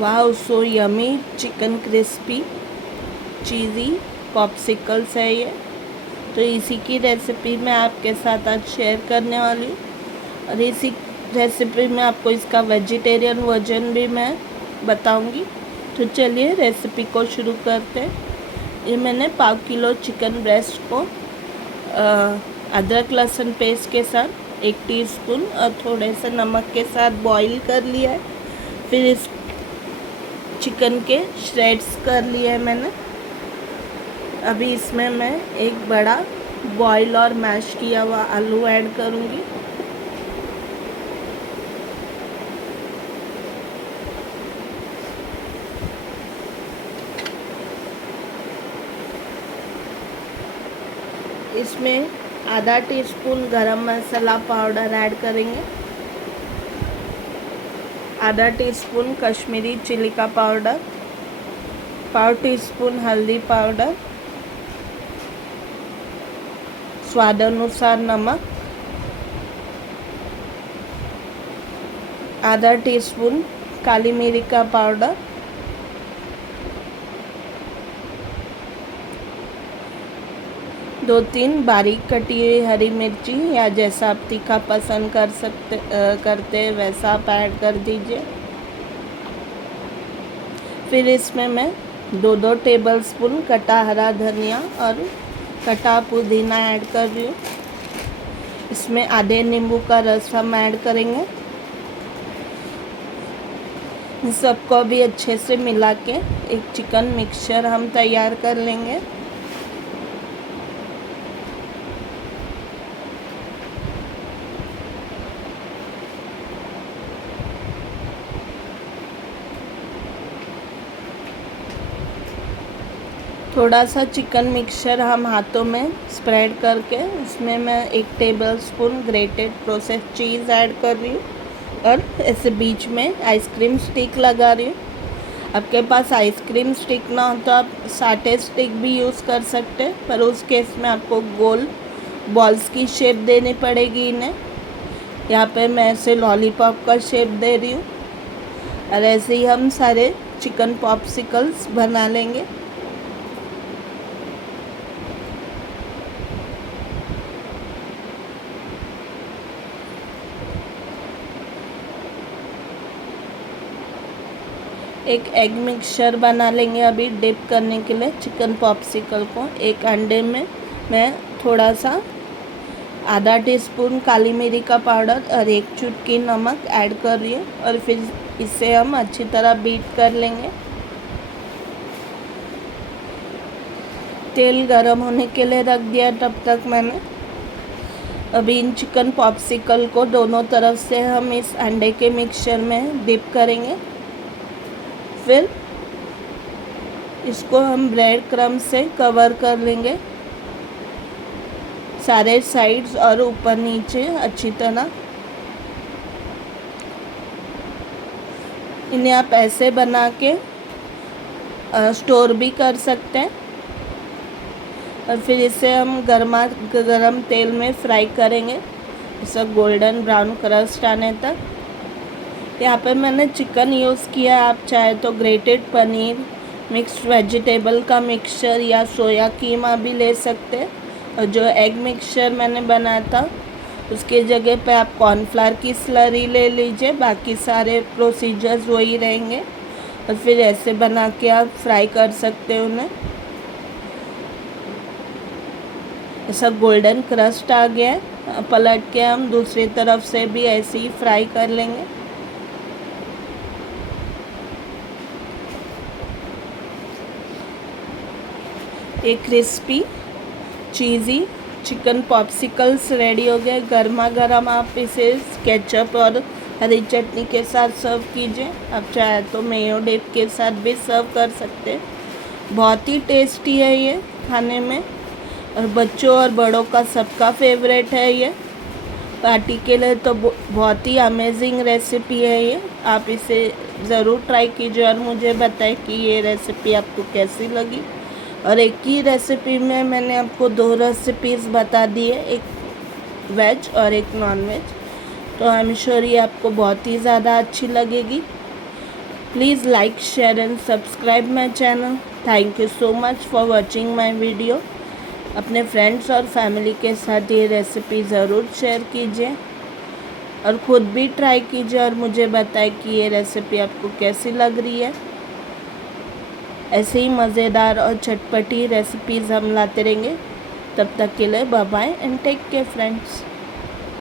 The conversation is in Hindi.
वाह सो यमी चिकन क्रिस्पी चीज़ी पॉप्सिकल्स है ये। तो इसी की रेसिपी मैं आपके साथ आज शेयर करने वाली हूँ और इसी रेसिपी में आपको इसका वेजिटेरियन वर्जन भी मैं बताऊंगी। तो चलिए रेसिपी को शुरू करते हैं। ये मैंने 5 किलो चिकन ब्रेस्ट को अदरक लहसुन पेस्ट के साथ 1 टीस्पून और थोड़े से नमक के साथ बॉईल कर लिया है। फिर इस चिकन के श्रेड्स कर लिए हैं मैंने। अभी इसमें मैं एक बड़ा बॉईल और मैश किया हुआ आलू ऐड करूँगी। इसमें आधा टीस्पून गरम मसाला पाउडर ऐड करेंगे, आधा टीस्पून कश्मीरी चिली का पाउडर, पाव टीस्पून हल्दी पाउडर, स्वाद अनुसार नमक, आधा टीस्पून काली मिर्च का पाउडर, दो तीन बारीक कटी हुई हरी मिर्ची या जैसा आप तीखा पसंद करते हैं वैसा आप ऐड कर दीजिए। फिर इसमें मैं 2 टेबलस्पून कटा हरा धनिया और कटा पुदीना ऐड कर रही हूँ। इसमें आधे नींबू का रस हम ऐड करेंगे। इन सबको भी अच्छे से मिला के एक चिकन मिक्सचर हम तैयार कर लेंगे। थोड़ा सा चिकन मिक्सचर हम हाथों में स्प्रेड करके उसमें मैं 1 टेबलस्पून ग्रेटेड प्रोसेस चीज़ ऐड कर रही हूँ और ऐसे बीच में आइसक्रीम स्टिक लगा रही हूँ। आपके पास आइसक्रीम स्टिक ना हो तो आप साटे स्टिक भी यूज़ कर सकते हैं, पर उस केस में आपको गोल बॉल्स की शेप देनी पड़ेगी इन्हें। यहाँ पे मैं ऐसे लॉलीपॉप का शेप दे रही हूँ और ऐसे ही हम सारे चिकन पॉप्सिकल्स बना लेंगे। एक एग मिक्सचर बना लेंगे अभी डिप करने के लिए चिकन पॉप्सिकल को। एक अंडे में मैं थोड़ा सा आधा टीस्पून काली मिर्च का पाउडर और 1 चुटकी नमक ऐड कर रही हूँ और फिर इसे हम अच्छी तरह बीट कर लेंगे। तेल गरम होने के लिए रख दिया तब तक मैंने। अभी इन चिकन पॉप्सिकल को दोनों तरफ से हम इस अंडे के मिक्सचर में डिप करेंगे। फिर इसको हम ब्रेड क्रम्ब से कवर कर लेंगे सारे साइड्स और ऊपर नीचे अच्छी तरह। इन्हें आप ऐसे बना के स्टोर भी कर सकते हैं और फिर इसे हम गरम तेल में फ्राई करेंगे ऐसा गोल्डन ब्राउन क्रस्ट आने तक। यहाँ पे मैंने चिकन यूज़ किया है, आप चाहे तो ग्रेटेड पनीर, मिक्स्ड वेजिटेबल का मिक्सचर या सोया कीमा भी ले सकते हैं। और जो एग मिक्सचर मैंने बनाया था उसके जगह पे आप कॉर्नफ्लावर की स्लरी ले लीजिए। बाकी सारे प्रोसीजर्स वही रहेंगे और फिर ऐसे बना के आप फ्राई कर सकते हैं उन्हें। ऐसा गोल्डन क्रस्ट आ गया है, पलट के हम दूसरी तरफ से भी ऐसे ही फ्राई कर लेंगे। एक क्रिस्पी चीज़ी चिकन पॉप्सिकल्स रेडी हो गए। गर्मा गर्म आप इसे केचप और हरी चटनी के साथ सर्व कीजिए। आप चाहे तो मेयो डिप के साथ भी सर्व कर सकते हैं। बहुत ही टेस्टी है ये खाने में और बच्चों और बड़ों का सबका फेवरेट है ये। पार्टी के लिए तो बहुत ही अमेजिंग रेसिपी है ये। आप इसे ज़रूर ट्राई कीजिए और मुझे बताएं कि ये रेसिपी आपको कैसी लगी। और एक ही रेसिपी में मैंने आपको 2 रेसिपीज़ बता दी है, एक वेज और एक नॉन वेज। तो आई एम श्योर ये आपको बहुत ही ज़्यादा अच्छी लगेगी। Please like, share and subscribe my channel. Thank you so much for watching my video. अपने फ्रेंड्स और फैमिली के साथ ये रेसिपी ज़रूर शेयर कीजिए और ख़ुद भी ट्राई कीजिए और मुझे बताएं कि ये रेसिपी आपको कैसी लग रही है। ऐसे ही मज़ेदार और चटपटी रेसिपीज़ हम लाते रहेंगे। तब तक के लिए bye bye and take care friends.